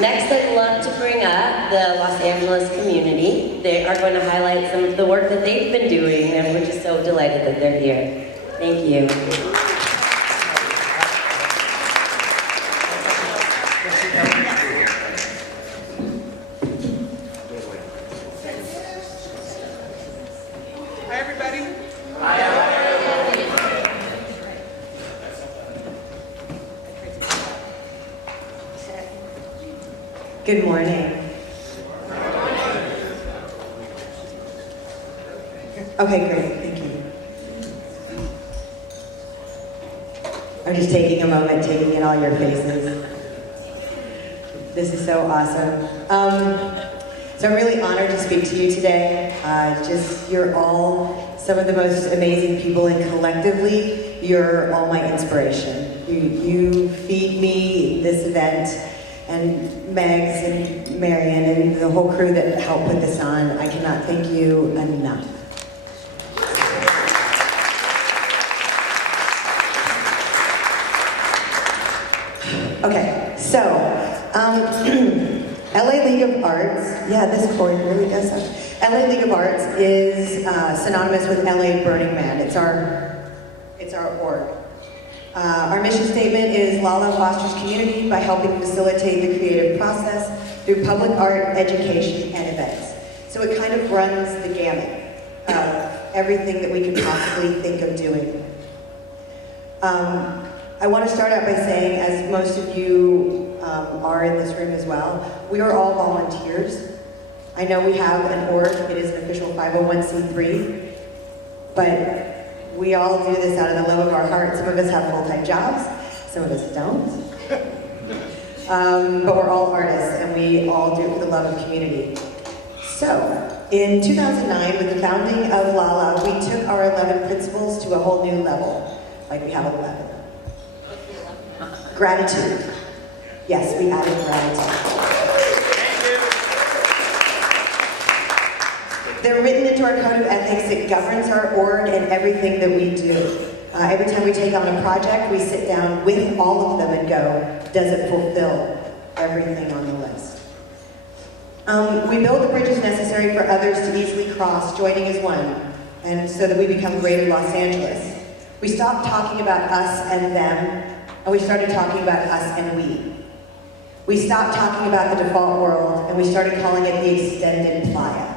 Next, I'd love to bring up the Los Angeles community. They are going to highlight some of the work that they've been doing, and we're just so delighted that they're here. Thank you. Hi, everybody. Good morning. Okay, great, thank you. I'm just taking a moment, taking in all your faces. This is so awesome. So I'm really honored to speak to you today. You're all some of the most amazing people, and collectively, you're all my inspiration. You feed me in this event, and Megs and Marion and the whole crew that helped put this on. I cannot thank you enough. Okay, so, LA League of Arts, yeah, this chord really does that. LA League of Arts is synonymous with LA Burning Man. It's our org. Our mission statement is Lala fosters community by helping facilitate the creative process through public art, education, and events. So it kind of runs the gamut of everything that we could possibly think of doing. I want to start out by saying, as most of you are in this room as well, we are all volunteers. I know we have an org, it is an official 501c3, but we all do this out of the love of our heart. Some of us have full-time jobs, some of us don't. But we're all artists, and we all do it for the love of community. So, in 2009, with the founding of Lala, we took our 11 principles to a whole new level. Like we have 11. Gratitude. Yes, we added gratitude. They're written into our code of ethics. It governs our org and everything that we do. Every time we take on a project, we sit down with all of them and go, does it fulfill everything on the list? We build the bridges necessary for others to easily cross, joining as one, and so that we become greater Los Angeles. We stopped talking about us and them, and we started talking about us and we. We stopped talking about the default world, and we started calling it the extended playa.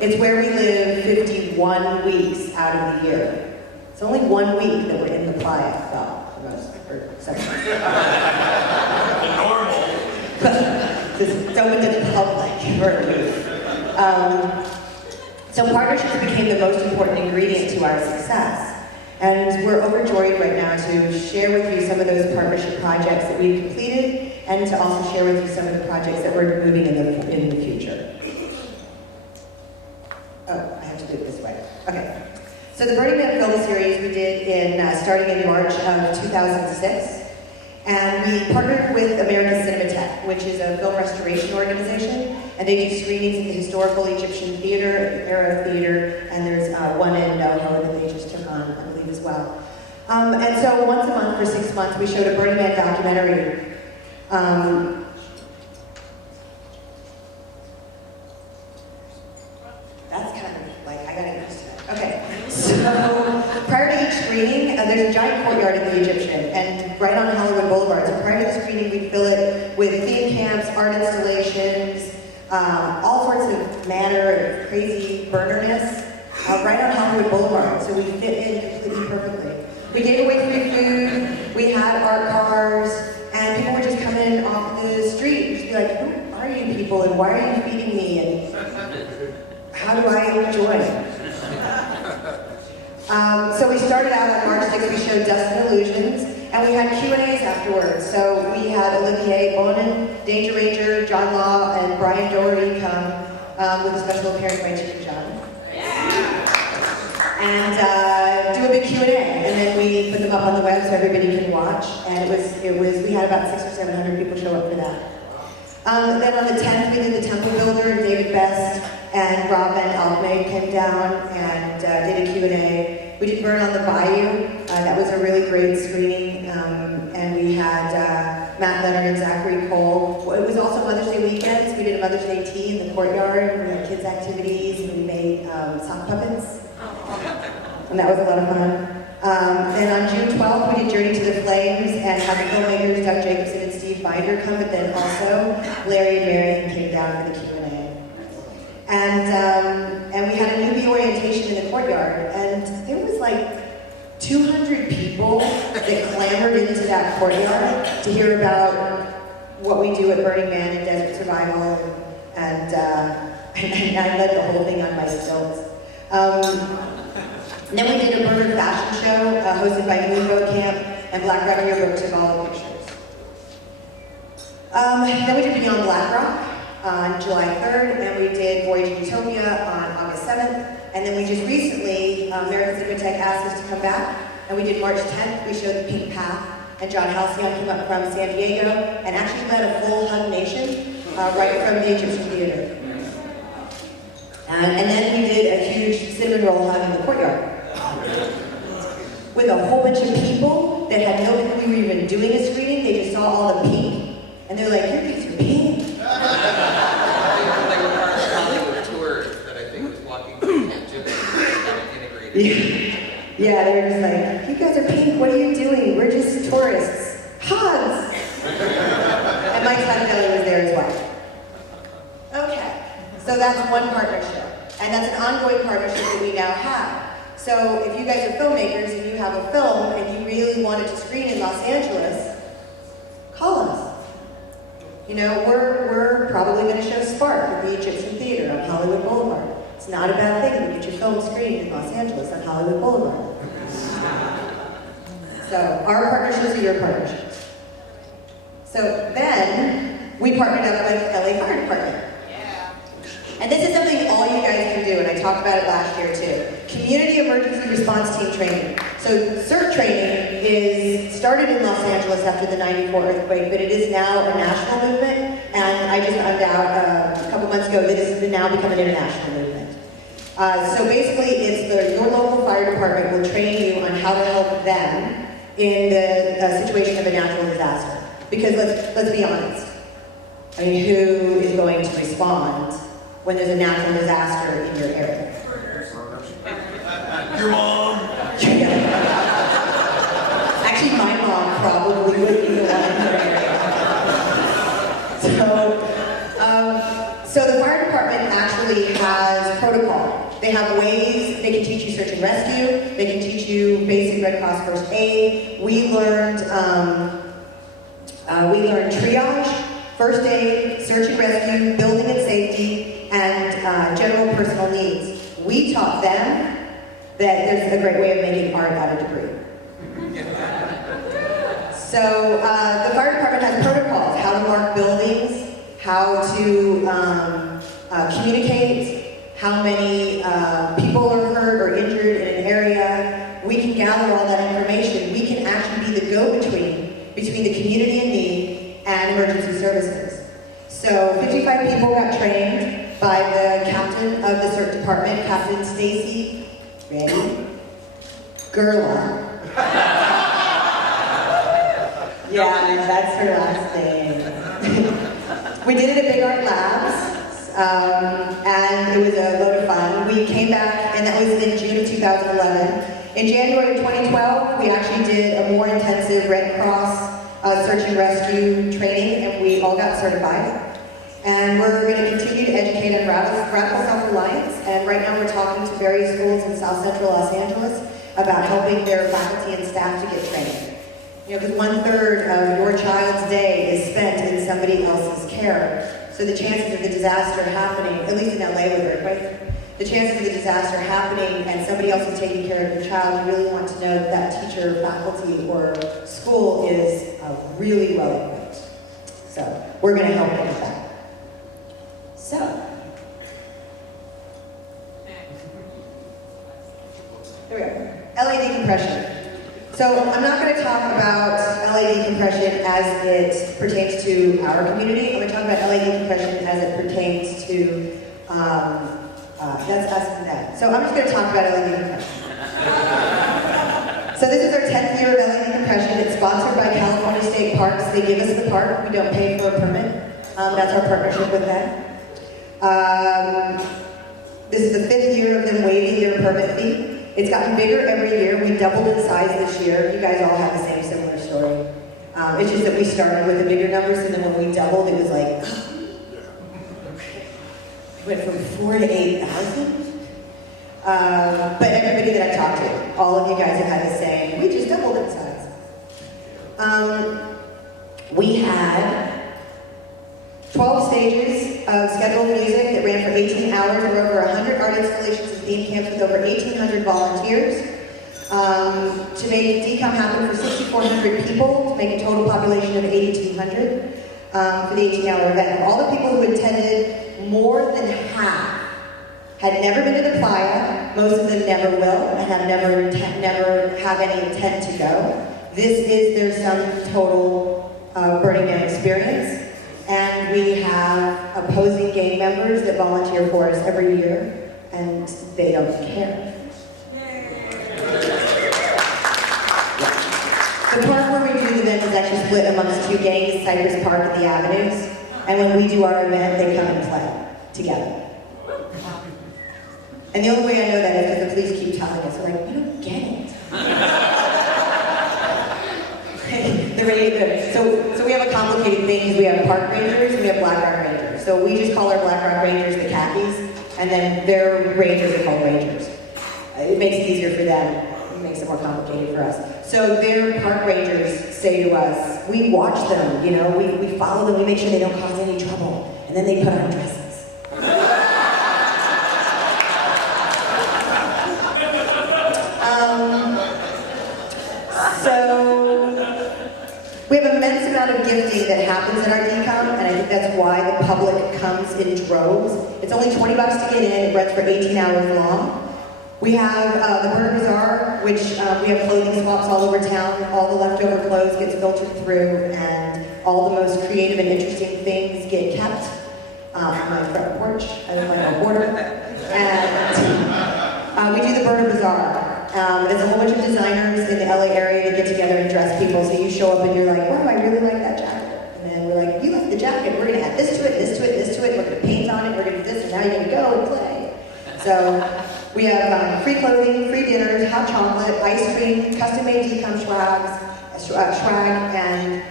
It's where we live 51 weeks out of the year. It's only 1 week that we're in the playa, well, for most, or second. Normal. It's open to the public for a week. So partnerships became the most important ingredient to our success. And we're overjoyed right now to share with you some of those partnership projects that we've completed, and to also share with you some of the projects that we're moving in the future. Oh, I have to do it this way. Okay. So the Burning Man film series we did starting in March of 2006. And we partnered with America's Cinematheque, which is a film restoration organization. And they do screenings at the Historical Egyptian Theater, at the Era Theater, and there's one in NoHo that they just took on, I believe, as well. And so once a month for 6 months, we showed a Burning Man documentary. That's kind of like, I gotta get used to that. Okay, so prior to each screening, there's a giant courtyard at the Egyptian, and right on Hollywood Boulevard. So prior to the screening, we fill it with theme camps, art installations, all sorts of manner of crazy burnerness, right on Hollywood Boulevard. So we fit in completely perfectly. We gave away free food, we had art cars, and people would just come in off the street and just be like, who are you people, and why are you feeding me, and how do I join? So we started out on March 6th, we showed Dust and Illusions, and we had Q&As afterwards. So we had Olivier Bonin, Danger Ranger, John Law, and Brian Doherty come with a special appearance by Chicken John. And do a big Q&A, and then we put them up on the web so everybody can watch. And we had about 600 or 700 people show up for that. Then on the 10th, we did the Temple Builder, David Best and Rob Van Alkmaid came down and did a Q&A. We did Burn on the Bayou. That was a really great screening. And we had Matt Leonard and Zachary Cole. Well, it was also Mother's Day weekend, so we did a Mother's Day tea in the courtyard. We had kids' activities, and we made sock puppets. And that was a lot of fun. And on June 12th, we did Journey to the Flames and had the filmmakers Doug Jacobson and Steve Binder come, but then also Larry and Marion came down for the Q&A. And we had a newbie orientation in the courtyard, and there was like 200 people that clamored into that courtyard to hear about what we do at Burning Man and Desert Survival, and I led the whole thing on my stilts. And then we did a burger fashion show hosted by Moonboat Camp and Black Rock Your Book took all the pictures. Then we did Beyond Black Rock on July 3rd, and we did Voyage Utopia on August 7th. And then we just recently, American Cinematheque asked us to come back, and we did March 10th. We showed The Pink Path, and John Halcyon came up from San Diego and actually led a full Hug Nation right from the Egyptian Theater. And then we did a huge cinnamon roll hug in the courtyard with a whole bunch of people that had no clue we were even doing a screening. They just saw all the pink, and they're like, "Your pics are pink." They were part of the Hollywood tour that I think was walking through Camp and integrated. Yeah, they were just like, "You guys are pink, what are you doing? We're just tourists. Hugs!" And Mike Santelli was there as well. Okay, so that's one partnership. And that's an ongoing partnership that we now have. So if you guys are filmmakers and you have a film and you really want it to screen in Los Angeles, call us. You know, we're probably going to show Spark at the Egyptian Theater on Hollywood Boulevard. It's not a bad thing to get your film screened in Los Angeles on Hollywood Boulevard. So our partnerships are your partnerships. So then we partnered up with LA Fire Department. And this is something all you guys can do, and I talked about it last year too. Community Emergency Response Team training. So CERT training is started in Los Angeles after the '94 earthquake, but it is now a national movement, and I just found out a couple months ago that it has now become an international movement. So basically, it's your local fire department will train you on how to help them in the situation of a natural disaster. Because let's be honest, I mean, who is going to respond when there's a natural disaster in your area? Your mom! Actually, my mom probably would be the one in her area. So the fire department actually has protocol. They have ways, they can teach you search and rescue, they can teach you basic Red Cross first aid. We learned triage, first aid, search and rescue, building and safety, and general personal needs. We taught them that there's a great way of making art out of debris. So the fire department has protocols, how to mark buildings, how to communicate, how many people are hurt or injured in an area. We can gather all that information. We can actually be the go-between between the community in need and emergency services. So 55 people got trained by the captain of the CERT department, Captain Stacy, ready? Gerla. Yeah, that's her last name. We did it at Big Art Labs, and it was a load of fun. We came back, and that was in June of 2011. In January of 2012, we actually did a more intensive Red Cross search and rescue training, and we all got certified. And we're going to continue to educate on radical self-reliance, and right now we're talking to various schools in South Central Los Angeles about helping their faculty and staff to get trained. You know, because 1/3 of your child's day is spent in somebody else's care. So the chances of the disaster happening, at least in LA with earthquakes, the chances of the disaster happening and somebody else is taking care of your child, you really want to know that that teacher, faculty, or school is really well equipped. So we're going to help them with that. So, there we go. LA decompression. So I'm not going to talk about LA decompression as it pertains to our community. I'm going to talk about LA decompression as it pertains to, that's us and them. So I'm just going to talk about LA decompression. So this is our 10th year of LA decompression. impression. It's sponsored by California State Parks. They give us the park. We don't pay for a permit. That's our partnership with them. This is the 5th year of them waiving their permit fee. It's gotten bigger every year. We doubled in size this year. You guys all have the same similar story. It's just that we started with the bigger numbers, and then when we doubled, it was like, went from 4 to 8,000. But everybody that I talked to, all of you guys have had the same. We just doubled in size. We had 12 stages of scheduled music that ran for 18 hours. There were over 100 art installations and theme camps with over 1,800 volunteers. To make DCOM happen for 6,400 people, to make a total population of 8,200 for the 18-hour event. All the people who attended, more than half had never been to the playa. Most of them never will, and have never have any intent to go. This is their sum total Burning Man experience. And we have opposing gang members that volunteer for us every year, and they don't care. The park where we do the event is actually split amongst 2 gangs, Cypress Park and the Avenues. And when we do our event, they come and play together. And the only way I know that is because the police keep telling us, they're like, you don't get it. They're really good. So we have a complicated thing because we have park rangers and we have Black Rock Rangers. So we just call our Black Rock Rangers the khakis, and then their rangers are called rangers. It makes it easier for them. It makes it more complicated for us. So their park rangers say to us, we watch them, you know, we follow them, we make sure they don't cause any trouble, and then they put on dresses. We have an immense amount of gifting that happens at our DCOM, and I think that's why the public comes in droves. It's only $20 to get in, it runs for 18 hours long. We have the Burner Bazaar, which we have clothing swaps all over town. All the leftover clothes gets filtered through, and all the most creative and interesting things get kept on my front porch. I look like a hoarder. And we do the Burner Bazaar. It's a whole bunch of designers in the LA area that get together and dress people. So you show up and you're like, wow, I really like that jacket. And then we're like, you like the jacket. We're going to add this to it, this to it, this to it. We're going to paint on it. We're going to do this. And now you're going to go and play. So we have free clothing, free dinners, hot chocolate, ice cream, custom-made DCOM swag, and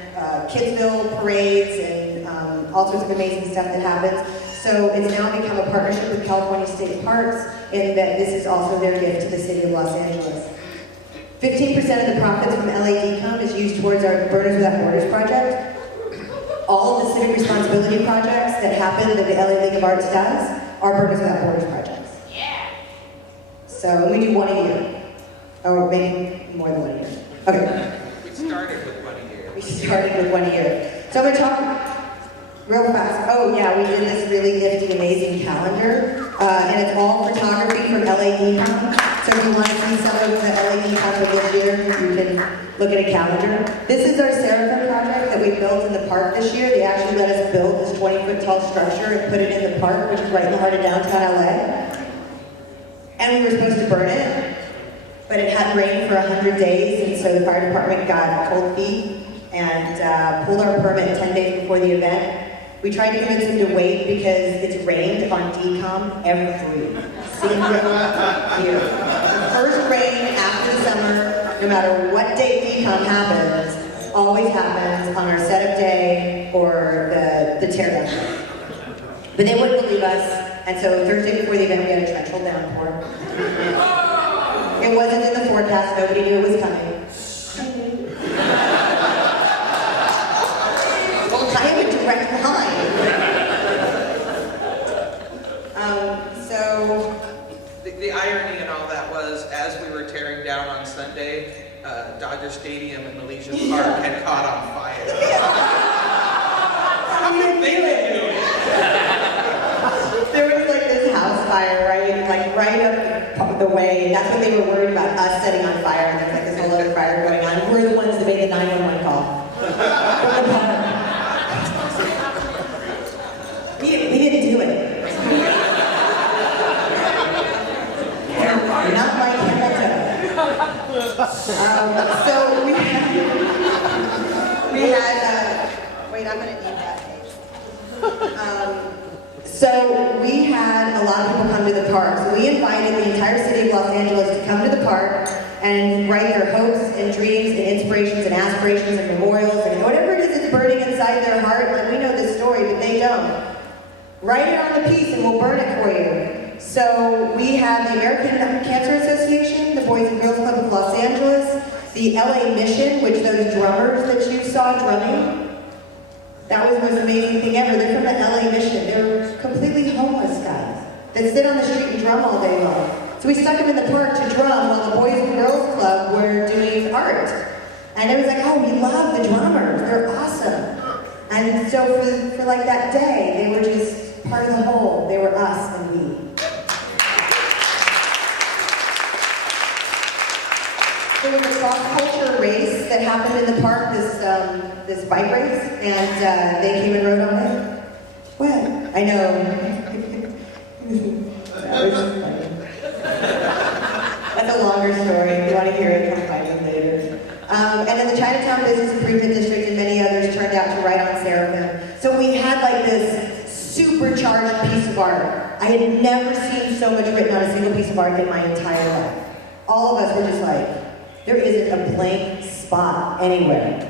Kidsville parades, and all sorts of amazing stuff that happens. So it's now become a partnership with California State Parks, in that this is also their gift to the city of Los Angeles. 15% of the profits from LA DCOM is used towards our Burners Without Borders project. All of the civic responsibility projects that happen that the LA League of Arts does are Burners Without Borders projects. Yeah. So we do 1 a year, or maybe more than 1 a year. Okay. We started with 1 a year. We started with 1 a year. So I'm going to talk real fast. Oh yeah, we did this really nifty, amazing calendar, and it's all photography from LA DCOM. So if you want to see some of the LA DCOM for this year, you can look at a calendar. This is our Seraphim project that we built in the park this year. They actually let us build this 20-foot tall structure and put it in the park, which is right in the heart of downtown LA. And we were supposed to burn it, but it hadn't rained for 100 days, and so the fire department got cold feet and pulled our permit 10 days before the event. We tried to convince them to wait because it's rained on DCOM every single year. First rain after the summer, no matter what day DCOM happens, always happens on our setup day or the teardown day. But they wouldn't believe us, and so Thursday before the event we had a torrential downpour. It wasn't in the forecast, nobody knew it was coming. I have a direct line. The irony in all that was, as we were tearing down on Sunday, Dodger Stadium and Elysian Park had caught on fire. How did they do it? There was like this house fire, right up the way, and that's what they were worried about, us setting on fire, and there's like this whole other fire going on. We're the ones that made the 911 call. We didn't do it. Not my camera. So we had wait, I'm gonna need that page. So we had a lot of people come to the park. So we invited the entire city of Los Angeles to come to the park and write their hopes and dreams and inspirations and aspirations and memorials and whatever it is that's burning inside their heart. Like, we know this story, but they don't. Write it on a piece and we'll burn it for you. So we have the American Cancer Association, the Boys and Girls Club of Los Angeles, the LA Mission, which those drummers that you saw drumming, that was the most amazing thing ever. They're from the LA Mission. They're completely homeless guys that sit on the street and drum all day long. So we stuck them in the park to drum while the Boys and Girls Club were doing art. And it was like, oh, we love the drummers. They're awesome. And so for like that day, they were just part of the whole. They were us and we. There was a cross-culture race that happened in the park, this bike race, and they came and rode on it. Well, I know. That was funny. That's a longer story. If you want to hear it, come find me later. And then the Chinatown Business Improvement District and many others turned out to write on Seraphim. So we had like this supercharged piece of art. I had never seen so much written on a single piece of art in my entire life. All of us were just like, there isn't a blank spot anywhere.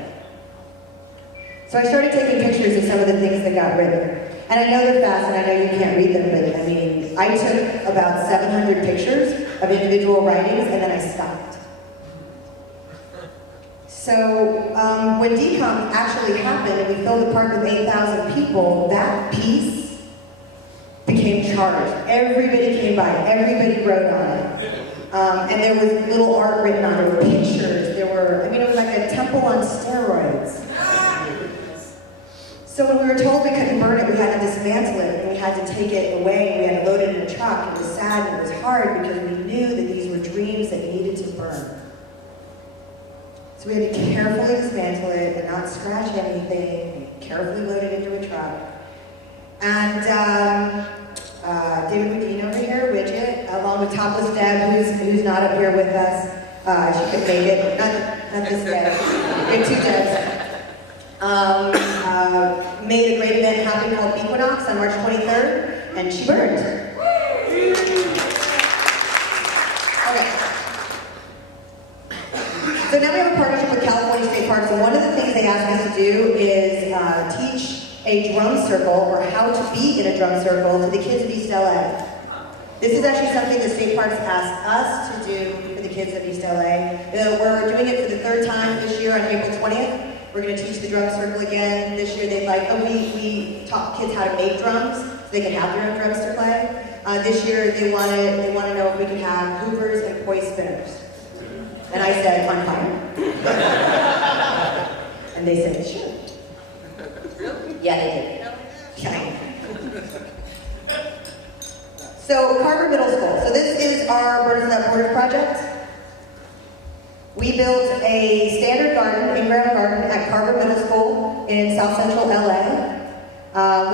So I started taking pictures of some of the things that got written. And I know they're fast and I know you can't read them, but I mean, I took about 700 pictures of individual writings and then I stopped. So when DCOM actually happened and we filled the park with 8,000 people, that piece became charged. Everybody came by, everybody wrote on it. And there was little art written on it, there were pictures, it was like a temple on steroids. So when we were told we couldn't burn it, we had to dismantle it, and we had to take it away, and we had to load it in a truck. It was sad and it was hard because we knew that these were dreams that needed to burn. So we had to carefully dismantle it and not scratch anything, and carefully load it into a truck. And David McDean over here, Widget, along with Topless Deb, who's not up here with us. She could make it, not this Deb. We have two Debs. Made a great event happen called Equinox on March 23rd, and she burned. Okay. So now we have a partnership with California State Parks, and one of the things they asked us to do is teach a drum circle, or how to be in a drum circle, to the kids of East LA. This is actually something the state parks asked us to do for the kids of East LA. We're doing it for the third time this year on April 20th. We're going to teach the drum circle again. This year we taught kids how to make drums so they could have their own drums to play. This year they want to know if we could have hoopers and poi spinners. And I said, on fire. And they said, sure. Really? Yeah, they did. Okay. So Carver Middle School. So this is our Birds Without Borders project. We built a standard garden, in-ground garden at Carver Middle School in South Central LA.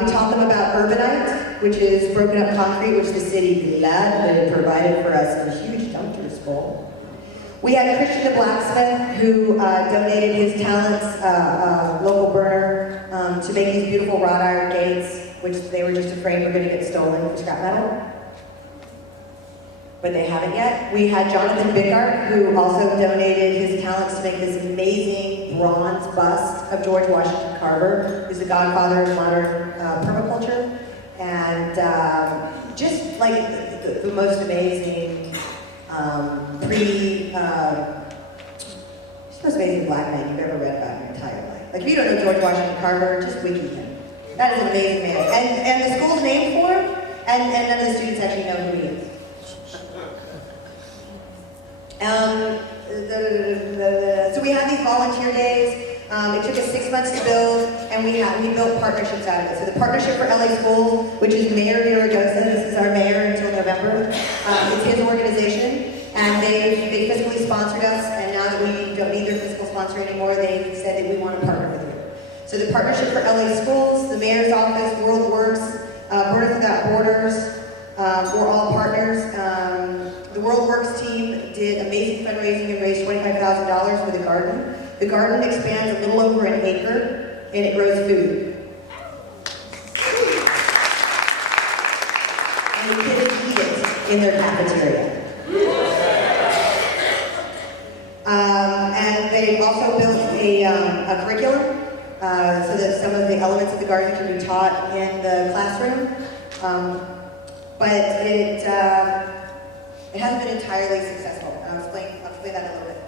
We taught them about urbanite, which is broken up concrete, which the city gladly provided for us in huge dumpsters full. We had Christian the blacksmith who donated his talents, local burner, to make these beautiful wrought iron gates, which they were just afraid were going to get stolen for scrap metal. But they haven't yet. We had Jonathan Bickart, who also donated his talents to make this amazing bronze bust of George Washington Carver, who's the godfather of modern permaculture. And just like the most amazing he's the most amazing black man you've ever read about in your entire life. Like, if you don't know George Washington Carver, just wiki him. That is an amazing man. And the school's named for him, and none of the students actually know who he is. So we had these volunteer days. It took us 6 months to build, and we built partnerships out of it. So the Partnership for LA Schools, which is Mayor Villaraigosa, this is our mayor until November, it's his organization, and they fiscally sponsored us, and now that we don't need their fiscal sponsor anymore, they said that we want to partner with you. So the Partnership for LA Schools, the Mayor's Office, World Works, Birds Without Borders, we're all partners. The World Works team did amazing fundraising and raised $25,000 for the garden. The garden expands a little over an acre, and it grows food. And the kids eat it in their cafeteria. And they've also built a curriculum so that some of the elements of the garden can be taught in the classroom. But it hasn't been entirely successful. And I'll explain that in a little bit.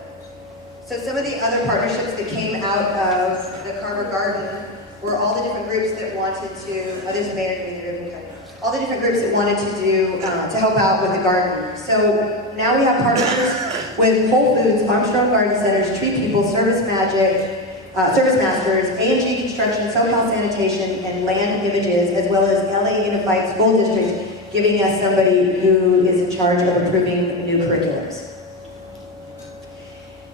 So some of the other partnerships that came out of the Carver Garden were all the different groups that wanted to, there's a mayor in the room, all the different groups that wanted to do, to help out with the garden. So now we have partnerships with Whole Foods, Armstrong Garden Centers, Tree People, Service Masters, A&G Construction, SoCal Sanitation, and Land Images, as well as LA Unified School District, giving us somebody who is in charge of approving new curriculums.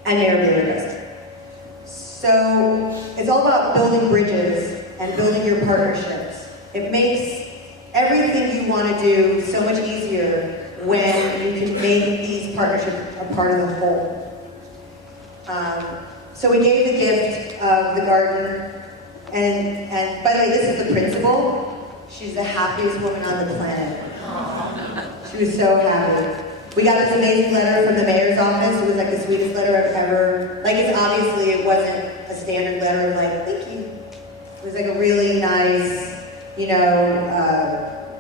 And Mayor Bailey. So it's all about building bridges and building your partnerships. It makes everything you want to do so much easier when you can make these partnerships a part of the whole. So we gave the gift of the garden, and by the way, this is the principal. She's the happiest woman on the planet. She was so happy. We got this amazing letter from the mayor's office. It was like the sweetest letter I've ever, like it wasn't a standard letter of like, thank you. It was like a really nice,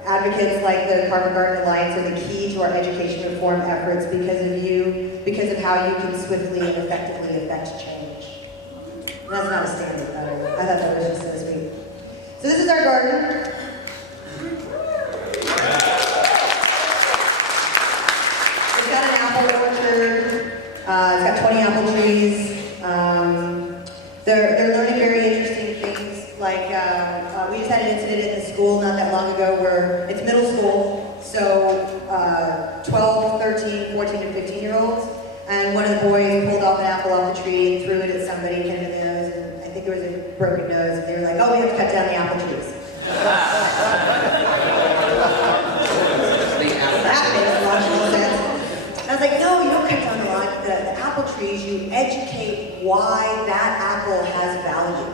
advocates like the Carver Garden Alliance are the key to our education reform efforts because of you, because of how you can swiftly and effectively affect change. And that's not a standard letter. I thought that was just so sweet. So this is our garden. It's got an apple orchard. It's got 20 apple trees. They're learning very interesting things. Like, we just had an incident in the school not that long ago where it's middle school, so 12, 13, 14, and 15-year-olds, and one of the boys pulled off an apple off the tree and threw it at somebody, hit him in the nose, and I think there was a broken nose, and they were like, oh, we have to cut down the apple trees. That makes logical sense. And I was like, no, you don't cut down the apple trees, you educate why that apple has value.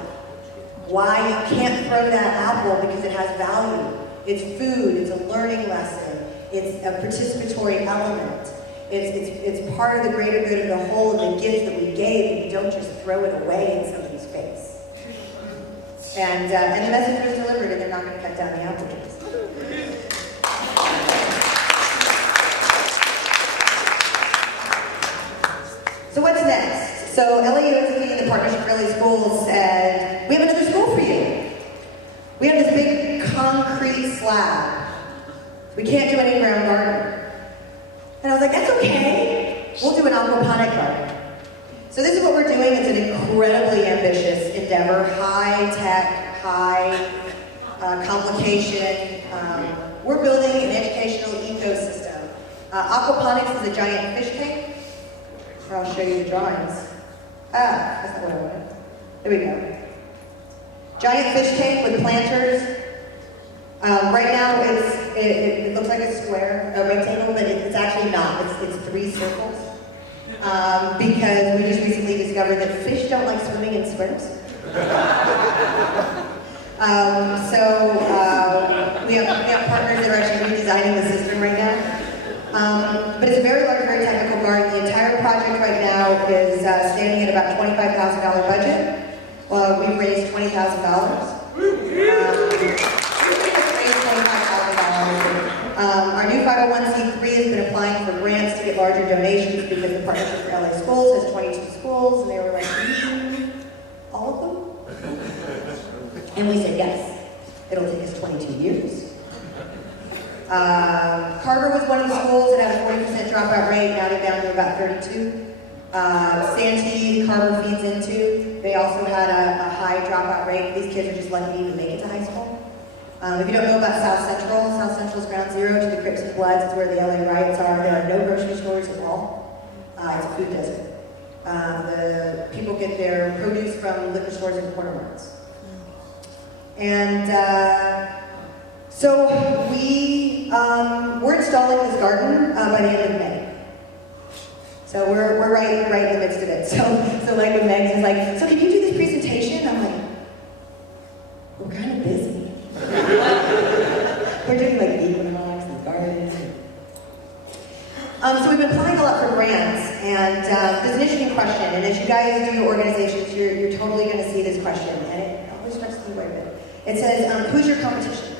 Why you can't throw that apple because it has value. It's food, it's a learning lesson, it's a participatory element. It's part of the greater good of the whole and the gift that we gave, and you don't just throw it away in somebody's face. And the message was delivered, and they're not going to cut down the apple trees. So what's next? So LAUSD and the Partnership for LA Schools said, we have another school for you. We have this big concrete slab. We can't do an in-ground garden. And I was like, that's okay. We'll do an aquaponic garden. So this is what we're doing. It's an incredibly ambitious endeavor. High tech, high complication. We're building an educational ecosystem. Aquaponics is a giant fish tank. I'll show you the drawings. That's not what I wanted. There we go. Giant fish tank with planters. Right now it looks like a square, a rectangle, but it's actually not. It's 3 circles. Because we just recently discovered that fish don't like swimming in squares. We have partners that are actually redesigning the system right now. But it's a very large, very technical garden. The entire project right now is standing at about $25,000 budget. Well, we've raised $20,000. Our new 501c3 has been applying for grants to get larger donations because the Partnership for LA Schools has 22 schools, and they were like, all of them? And we said yes. It'll take us 22 years. Carver was one of the schools that had a 40% dropout rate. Now they're down to about 32. Santee, Carver feeds into. They also had a high dropout rate. These kids are just lucky to even make it to high school. If you don't know about South Central's ground zero to the Crips and Bloods. It's where the LA riots are. There are no grocery stores at all. It's a food desert. The people get their produce from liquor stores and corner markets. And so we're installing this garden by the end of May. So we're right in the midst of it. So like when Meg's is like, so can you do this presentation? I'm like, we're kind of busy. We're doing like equinox and gardens. So we've been applying a lot for grants, and there's an interesting question. And as you guys do your organizations, you're totally going to see this question, and it always strikes me quite a bit. It says, who's your competition?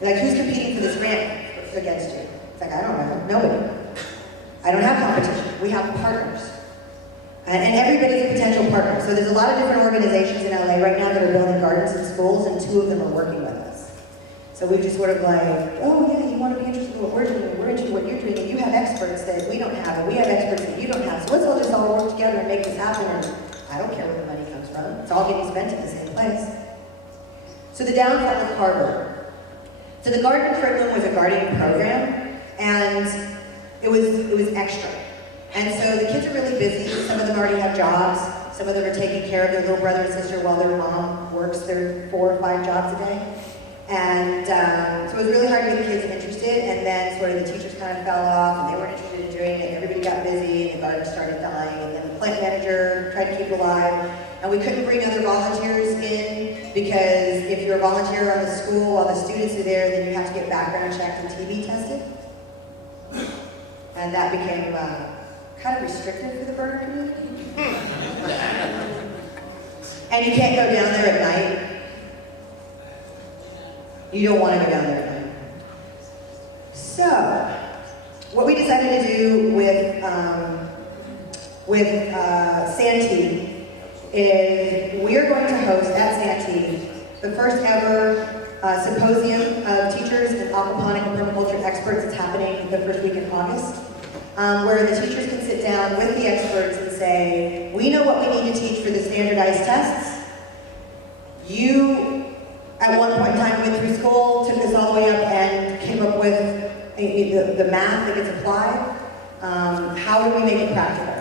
Like, who's competing for this grant against you? It's like, I don't know. Nobody. I don't have competition. We have partners. And everybody's a potential partner. So there's a lot of different organizations in LA right now that are building gardens in schools, and 2 of them are working with us. So we just sort of like, oh yeah, you want to be interested in what we're doing, and we're interested in what you're doing, and you have experts that we don't have, and we have experts that you don't have. So let's all just all work together and make this happen, and I don't care where the money comes from. It's all getting spent in the same place. So the downfall of Harvard. So the garden curriculum was a gardening program, and it was extra. And so the kids are really busy. Some of them already have jobs. Some of them are taking care of their little brother and sister while their mom works their 4 or 5 jobs a day. And so it was really hard to get the kids interested, and then sort of the teachers kind of fell off, and they weren't interested in doing it. Everybody got busy, and the garden started dying, and then the plant manager tried to keep it alive. And we couldn't bring other volunteers in, because if you're a volunteer on the school while the students are there, then you have to get background checked and TB tested. And that became kind of restrictive for the burger community. And you can't go down there at night. You don't want to go down there at night. So, what we decided to do with Santee is we are going to host at Santee the first ever symposium of teachers and aquaponic and permaculture experts. It's happening the first week in August, where the teachers can sit down with the experts and say, we know what we need to teach for the standardized tests. You, at one point in time, went through school, took this all the way up, and came up with the math that gets applied. How do we make it practical?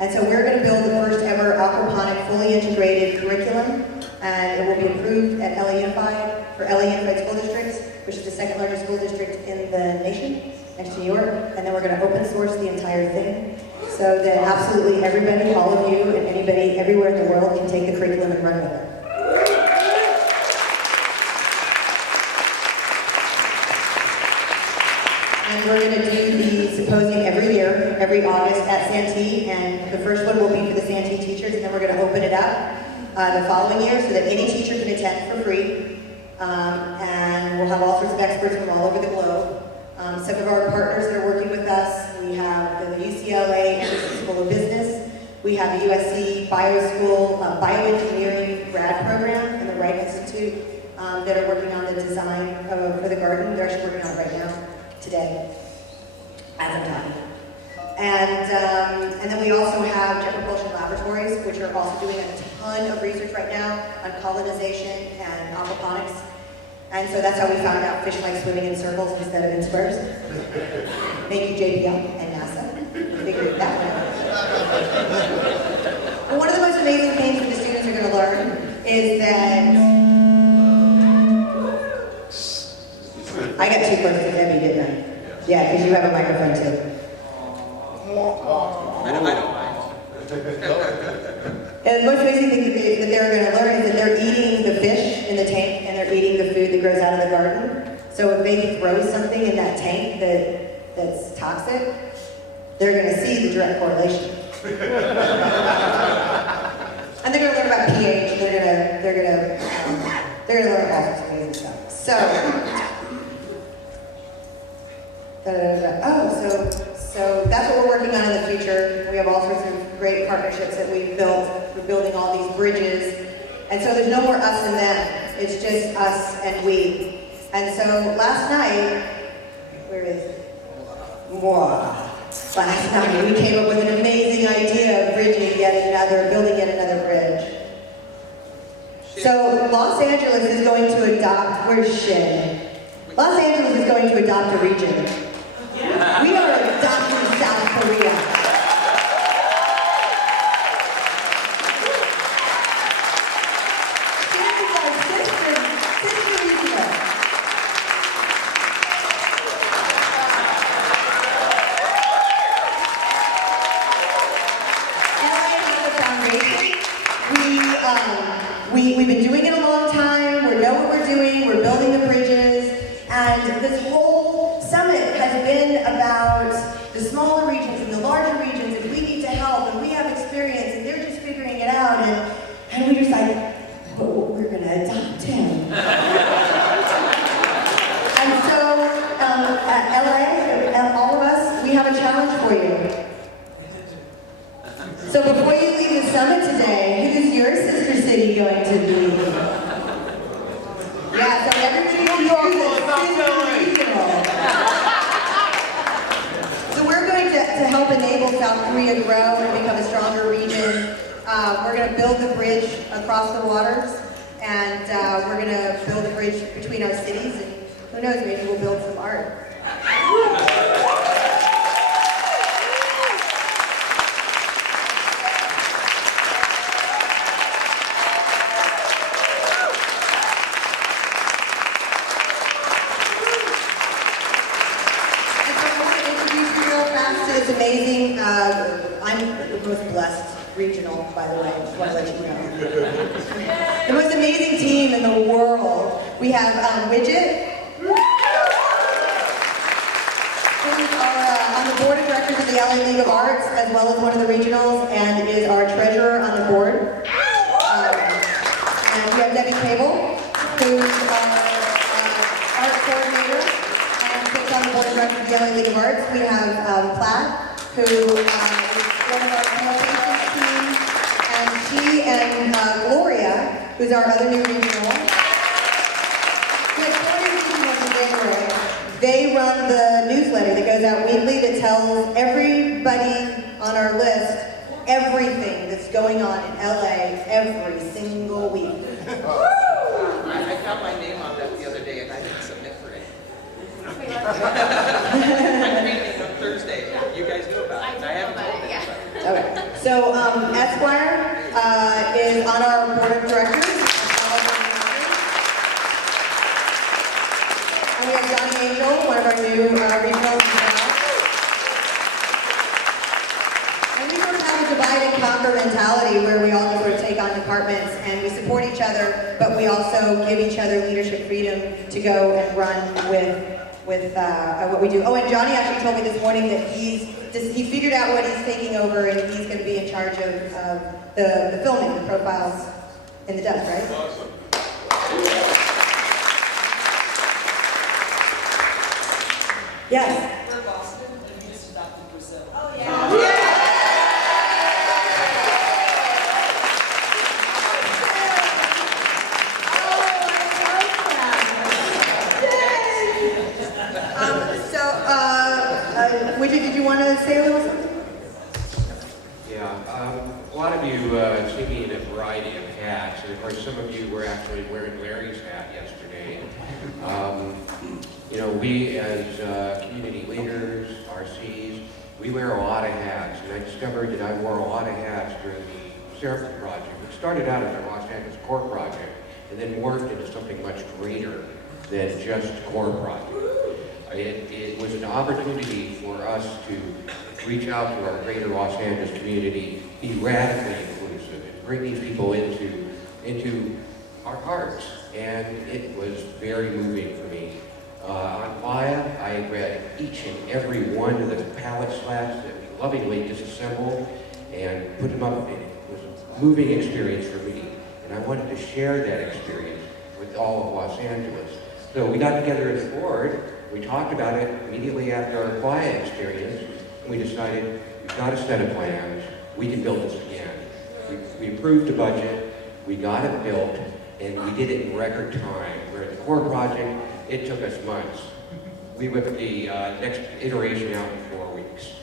And so we're going to build the first ever aquaponic, fully integrated curriculum, and it will be approved at LA Unified for LA Unified School Districts, which is the 2nd largest school district in the nation, next to New York. And then we're going to open source the entire thing, so that absolutely everybody, all of you, and anybody everywhere in the world can take the curriculum and run with it. And we're going to do the symposium every year, every August at Santee, and the first one will be for the Santee teachers, and then we're going to open it up the following year so that any teacher can attend for free, and we'll have all sorts of experts from all over the globe. Some of our partners that are working with us, we have the UCLA Anderson School of Business, we have the USC Bio School Bioengineering grad program, and the Wright Institute that are working on the design for the garden. They're actually working on it right now, today, as I'm talking. And then we also have Jet Propulsion Laboratories, which are also doing a ton of research right now on colonization and aquaponics. And so that's how we found out fish like swimming in circles instead of in squares. Thank you, JPL and NASA. We figured that one out. But one of the most amazing things that the students are going to learn is that I got too close to Debbie, didn't I? Yeah, because you have a microphone too. I don't mind. And the most amazing thing that they're going to learn is that they're eating the fish in the tank, and they're eating the food that grows out of the garden. So if they throw something in that tank that's toxic, they're going to see the direct correlation. And they're going to learn about pH. They're going to learn all sorts of amazing stuff. So that's what we're working on in the future. We have all sorts of great partnerships that we've built. We're building all these bridges. And so there's no more us and them. It's just us and we. And so last night, where is it? Last night we came up with an amazing idea of building yet another bridge. So Los Angeles is going to adopt, Los Angeles is going to adopt a region. We are adopting South Korea. Sandy's our sister region. been about the smaller regions and the larger regions, and we need to help, and we have experience, and they're just figuring it out, and we just like, but we're going to adopt him. And so, at LA, all of us, we have a challenge for you. So before you leave the summit today, who's your sister city going to be? Yeah, so everybody in New York is regional. So we're going to help enable South Korea grow and become a stronger region. We're going to build the bridge across the waters, and we're going to build a bridge between our cities, and who knows, maybe we'll build some art. It's amazing. I'm the most blessed regional, by the way. I just want to let you know. The most amazing team in the world. We have Widget, who's on the board of directors of the LA League of Arts, as well as one of the regionals, and is our treasurer on the board. And we have Debbie Cable, who's our art coordinator, on the board of directors of the LA League of Arts. We have Platt, who is one of our communications team, and she and Gloria, who's our other new regional. We have 4 new regionals in January. They run the newsletter that goes out weekly that tells everybody on our list everything that's going on in LA every single week. I found my name on that the other day, and I didn't submit for it. I'm painting on Thursday. You guys know about it. I haven't told it. Okay. So Esquire is on our board of directors. And we have Johnny Angel, one of our new regionals. And we sort of have a divide and conquer mentality where we all sort of take on departments and we support each other, but we also give each other leadership freedom to go and run with what we do. Oh, and Johnny actually told me this morning that he figured out what he's taking over, and he's going to be in charge of the filming, the profiles in the dust, right? Awesome. Yes. We're Boston, and we just adopted Brazil. Oh, yeah. Widget, did you want to say a little something? Yeah, a lot of you see me in a variety of hats, and of course some of you were actually wearing Larry's hat yesterday. You know, we as community leaders, RCs, we wear a lot of hats, and I discovered that I wore a lot of hats during the Seraphim project. It started out as a Los Angeles core project, and then morphed into something much greater than just core project. It was an opportunity for us to reach out to our greater Los Angeles community, be radically inclusive, and bring these people into our hearts. And it was very moving for me. On Maya, I read each and every one of the palette slats that we lovingly disassembled and put them up. And it was a moving experience for me. And I wanted to share that experience with all of Los Angeles. So we got together as a board. We talked about it immediately after our Playa experience, and we decided we've got a set of plans, we can build this again. We approved the budget, we got it built, and we did it in record time. Where the core project, it took us months. We whipped the next iteration out in 4 weeks.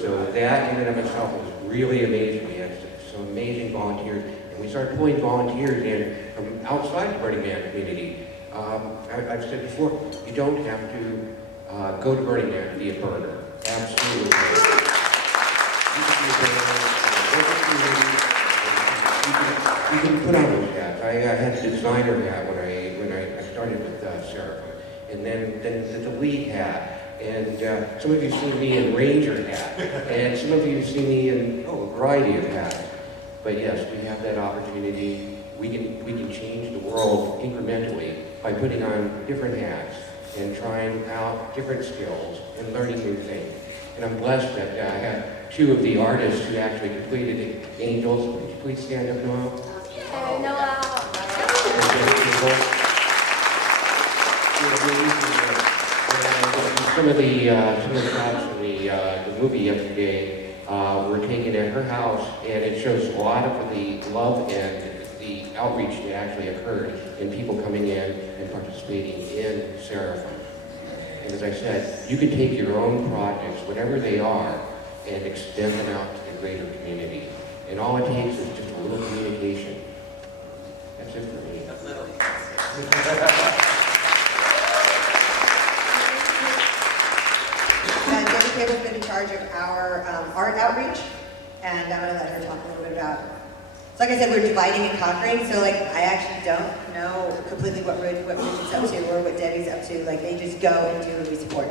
So that in and of itself was really amazing. We had some amazing volunteers, and we started pulling volunteers in from outside the Burning Man community. I've said before, you don't have to go to Burning Man to be a burner. Absolutely. You can be a burner, you can put on those hats. I had the designer hat when I started with Seraphim, and then the lead hat. And some of you see me in Ranger hat, and some of you see me in a variety of hats. But yes, we have that opportunity. We can change the world incrementally by putting on different hats and trying out different skills and learning new things. And I'm blessed that I have two of the artists who actually completed it. Angels, would you please stand up, Noel? Hey, Noah. Some of the shots from the movie yesterday were taken at her house, and it shows a lot of the love and the outreach that actually occurred in people coming in and participating in Seraphim. And as I said, you can take your own projects, whatever they are, and extend them out to the greater community. And all it takes is just a little communication. That's it for me. Debbie Cable's been in charge of our art outreach, and I'm going to let her talk a little bit about. So like I said, we're dividing and conquering, so like I actually don't know completely what Bridget's up to or what Debbie's up to. Like they just go and do and we support.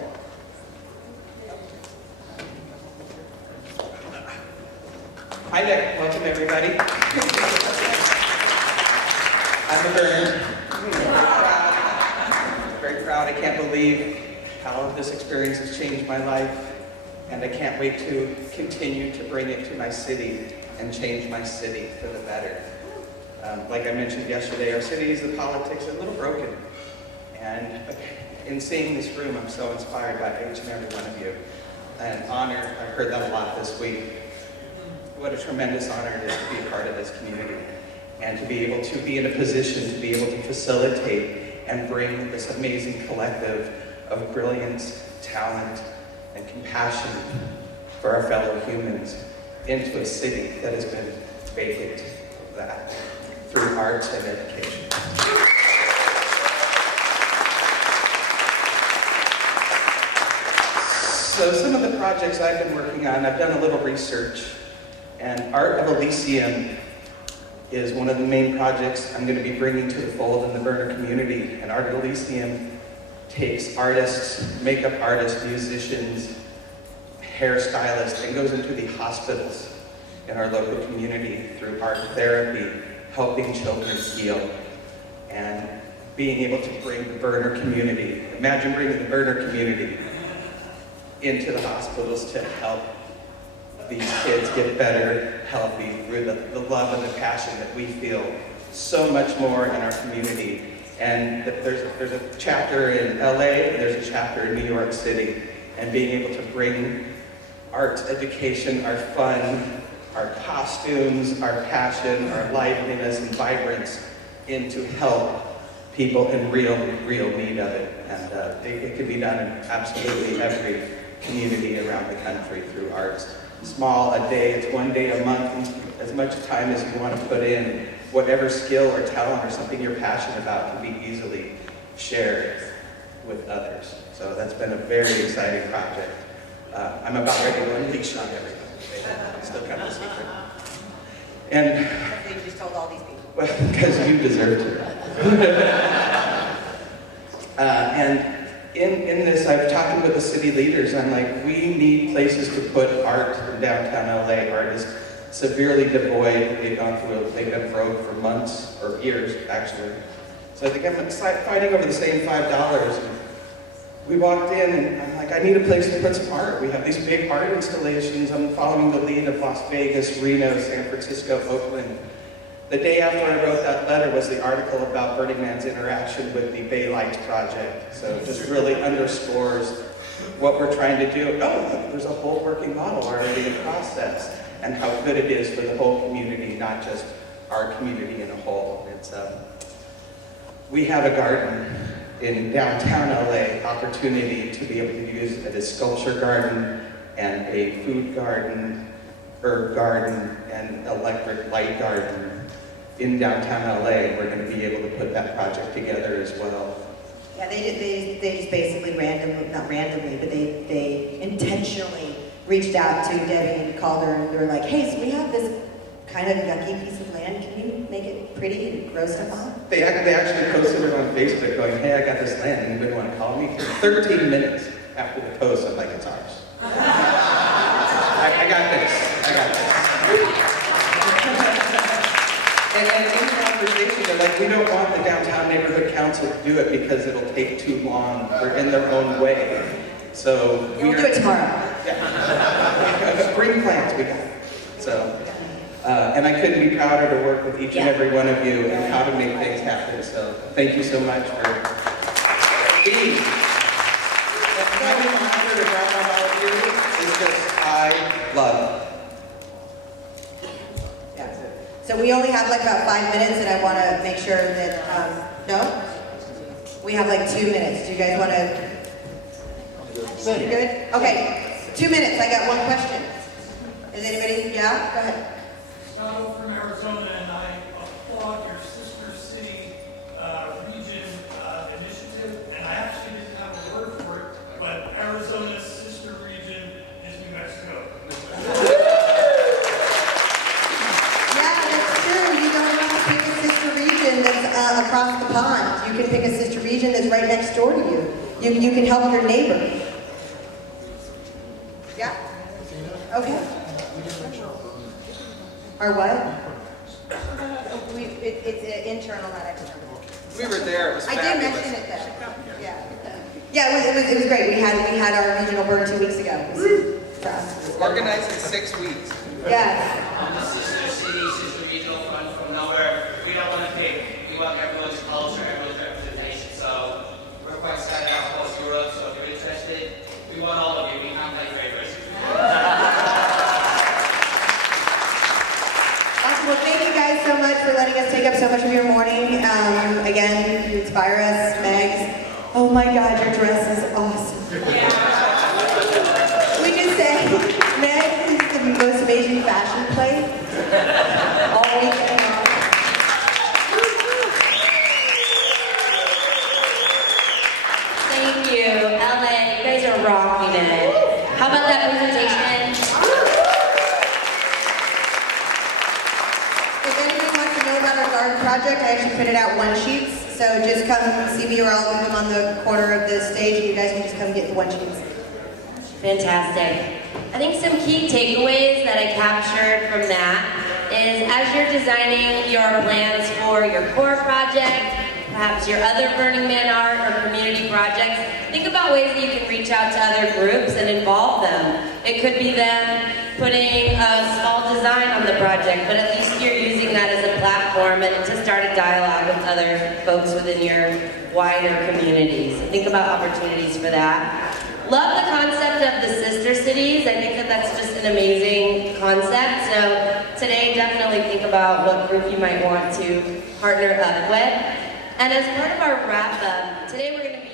Hi there, welcome everybody. I'm a burner. Very proud. I can't believe how this experience has changed my life, and I can't wait to continue to bring it to my city and change my city for the better. Like I mentioned yesterday, our city is the politics are a little broken, and in seeing this room, I'm so inspired by each and every one of you. An honor. I've heard that a lot this week. What a tremendous honor it is to be a part of this community and to be able to be in a position to be able to facilitate and bring this amazing collective of brilliance, talent, and compassion for our fellow humans into a city that has been vacant of that through arts and education. So some of the projects I've been working on, I've done a little research, and Art of Elysium is one of the main projects I'm going to be bringing to the fold in the Berner community. And Art of Elysium takes artists, makeup artists, musicians, hairstylists, and goes into the hospitals in our local community through art therapy, helping children heal, and being able to bring the Berner community. Imagine bringing the Berner community into the hospitals to help these kids get better, healthy, through the love and the passion that we feel so much more in our community. And there's a chapter in LA, and there's a chapter in New York City, and being able to bring arts education, our fun, our costumes, our passion, our liveliness and vibrance into help people in real need of it. And it can be done in absolutely every community around the country through arts. Small a day, it's one day a month, as much time as you want to put in. Whatever skill or talent or something you're passionate about can be easily shared with others. So that's been a very exciting project. I'm about ready to unleash on everything. Still kind of a secret. And You just told all these people. well, because you deserve to. And in this, I've talked with the city leaders. I'm like, we need places to put art in downtown LA. Art is severely devoid. They've been broke for months or years, actually. So I think I'm fighting over the same $5. We walked in, and I'm like, I need a place to put some art. We have these big art installations. I'm following the lead of Las Vegas, Reno, San Francisco, Oakland. The day after I wrote that letter was the article about Burning Man's interaction with the Bay Lights project. So it just really underscores what we're trying to do. Oh, look, there's a whole working model already in process, and how good it is for the whole community, not just our community in a whole. We have a garden in downtown LA, opportunity to be able to use it as a sculpture garden and a food garden, herb garden, and electric light garden in downtown LA. We're going to be able to put that project together as well. Yeah, they just basically not randomly, but they intentionally reached out to Debbie and called her, and they were like, hey, so we have this kind of yucky piece of land. Can you make it pretty and grow stuff on? They actually posted it on Facebook going, hey, I got this land, anybody want to call me? 13 minutes after the post, I'm like, it's ours. I got this. And in conversation, they're like, we don't want the downtown neighborhood council to do it because it'll take too long. They're in their own way. So We'll do it tomorrow. Yeah. Spring plans we got. So, and I couldn't be prouder to work with each and every one of you and how to make things happen. So thank you so much for being. Having an honor to grab on all of you is just, I love. Yeah. So we only have like about 5 minutes, and I want to make sure that, no? We have like 2 minutes. Do you guys want to? Good? Okay. 2 minutes. I got one question. Is anybody? Yeah? Go ahead. Scott from Arizona, and I applaud your sister city region initiative. And I actually didn't have a word for it, but Arizona's sister region is New Mexico. Yeah, that's true. You don't have to pick a sister region that's across the pond. You can pick a sister region that's right next door to you. You can help your neighbor. Yeah? Okay. Our what? It's internal, not external. We were there. It was I fabulous. did mention it though. Yeah. Yeah, it was great. We had our regional burn 2 weeks ago. It was for us. Organized in 6 weeks. Yes. On the sister city, sister regional front from nowhere, we don't want to pick. We want everyone's culture, everyone's representation. So we're quite scattered out across Europe. So if you're interested, we want all of you. We can't play favorites. Awesome. Well, thank you guys so much for letting us take up so much of your morning. Again, you inspire us, Megs. Oh my God, your dress is awesome. We just say, Meg is the most amazing fashion plate all weekend long. Thank you, LA. You guys are rocking it. How about that presentation? If anybody wants to know about our garden project, I actually printed out one sheets. So just come see me, or I'll leave them on the corner of the stage, and you guys can just come get the one sheets. Fantastic. I think some key takeaways that I captured from that is as you're designing your plans for your core project, perhaps your other Burning Man art or community projects, think about ways that you can reach out to other groups and involve them. It could be them putting a small design on the project, but at least you're using that as a platform and to start a dialogue with other folks within your wider communities. Think about opportunities for that. Love the concept of the sister cities. I think that that's just an amazing concept. So today, definitely think about what group you might want to partner up with. And as part of our wrap up, today we're going to